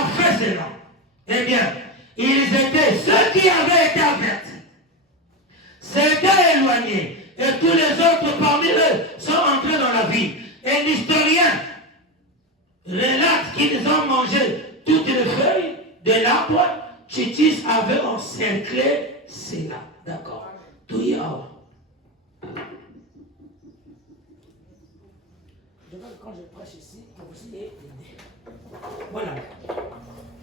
a fait cela, eh bien, ils étaient ceux qui avaient été avertis, s'étaient éloignés, et tous les autres parmi eux sont entrés dans la ville. Et l'historien relate qu'ils ont mangé toutes les feuilles de l'arbre. Titus avait encerclé cela. D'accord. Tout y a. Je veux quand je prêche ici, que vous ayez l'idée. Voilà.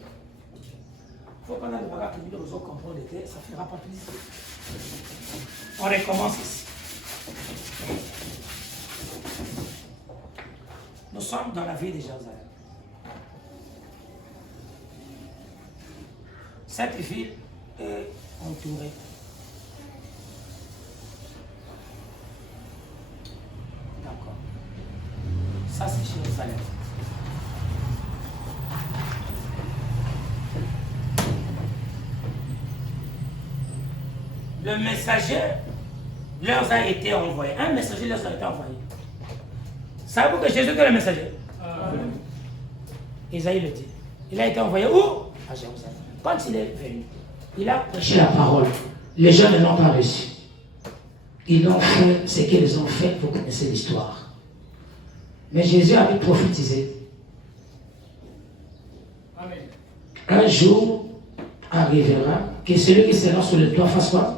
Il faut qu'on ait le bagage que nous devons comprendre, ça ne fera pas plaisir. On recommence ici. Nous sommes dans la ville de Jérusalem. Cette ville est entourée. D'accord. Ça, c'est Jérusalem. Le messager leur a été envoyé. Un messager leur a été envoyé. Savez-vous que Jésus est le messager? Isaïe le dit. Il a été envoyé où? À Jérusalem. Quand il est venu, il a prêché la parole. Les gens ne l'ont pas reçu. Ils ont fait ce qu'ils ont fait. Vous connaissez l'histoire. Mais Jésus avait prophétisé. Amen. Un jour arrivera que celui qui sera sur le toit fasse quoi?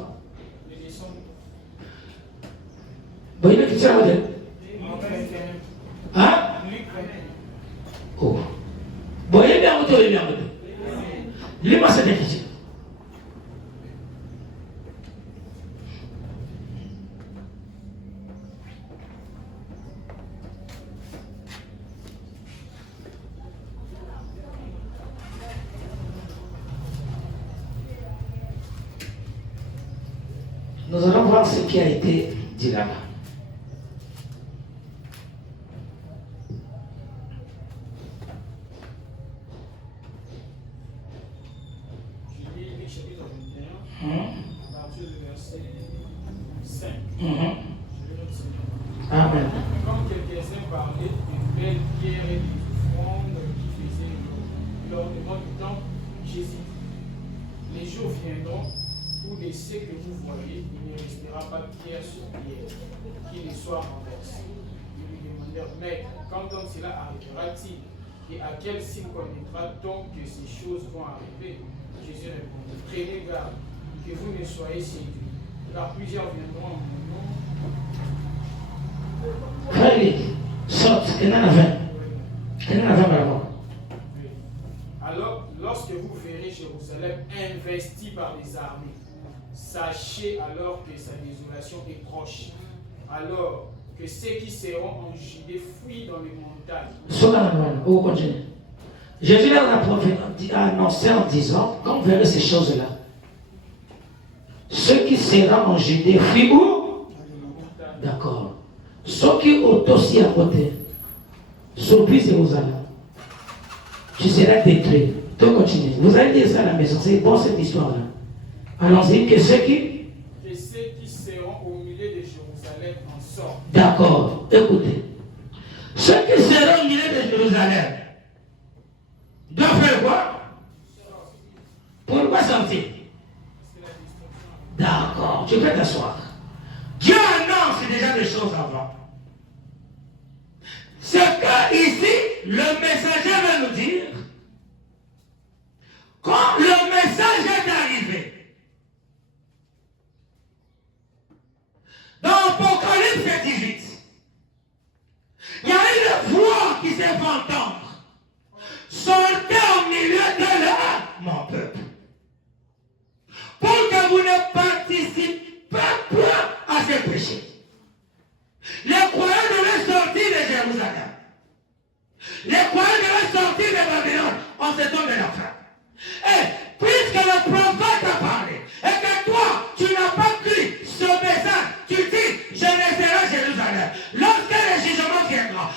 Bon, il est qui tient modèle. Hein? Oh. Bon, il est bien moto, il est bien moto. Lis-moi cette écriture. Nous allons voir ce qui a été dit là-bas. Amen. Quand quelqu'un parlait d'une belle pierre et des offrandes qui faisaient l'ornement du temple, Jésus dit, les jours viendront où de ce que vous voyez, il ne restera pas pierre sur pierre, qu'il ne soit renversé. Ils lui demandèrent, Maître, quand donc cela arrivera-t-il? Et à quel signe connaîtra-t-on que ces choses vont arriver? Jésus répondit, prenez garde, que vous ne soyez séduits, car plusieurs viendront en mon nom. Frère, sorte, qu'il en a 20. Qu'il en a 20 vraiment. Alors, lorsque vous verrez Jérusalem investie par des armées, sachez alors que sa désolation est proche. Alors que ceux qui seront en Judée fuient dans les montagnes. On continue. Jésus leur a annoncé en disant, quand vous verrez ces choses-là, ceux qui seront en Judée fuient où? D'accord. Ceux qui ont aussi à côté, sur plus Jérusalem, tu seras détruit. Donc continue. Vous allez dire ça à la maison, c'est bon cette histoire-là. Allons-y, que ceux qui seront au milieu de Jérusalem en sortent. D'accord, écoutez. Ceux qui seront au milieu de Jérusalem doivent faire quoi? Pourquoi sortir? D'accord, tu peux t'asseoir. Dieu annonce déjà des choses avant. Ce que ici, le messager va nous dire, quand le message est arrivé, dans Apocalypse 18, il y a une voix qui s'est fait entendre. Sortez au milieu de là, mon peuple, pour que vous ne participez pas à ce péché. Les croyants devaient sortir de Jérusalem. Les croyants devaient sortir de Babylone. On s'est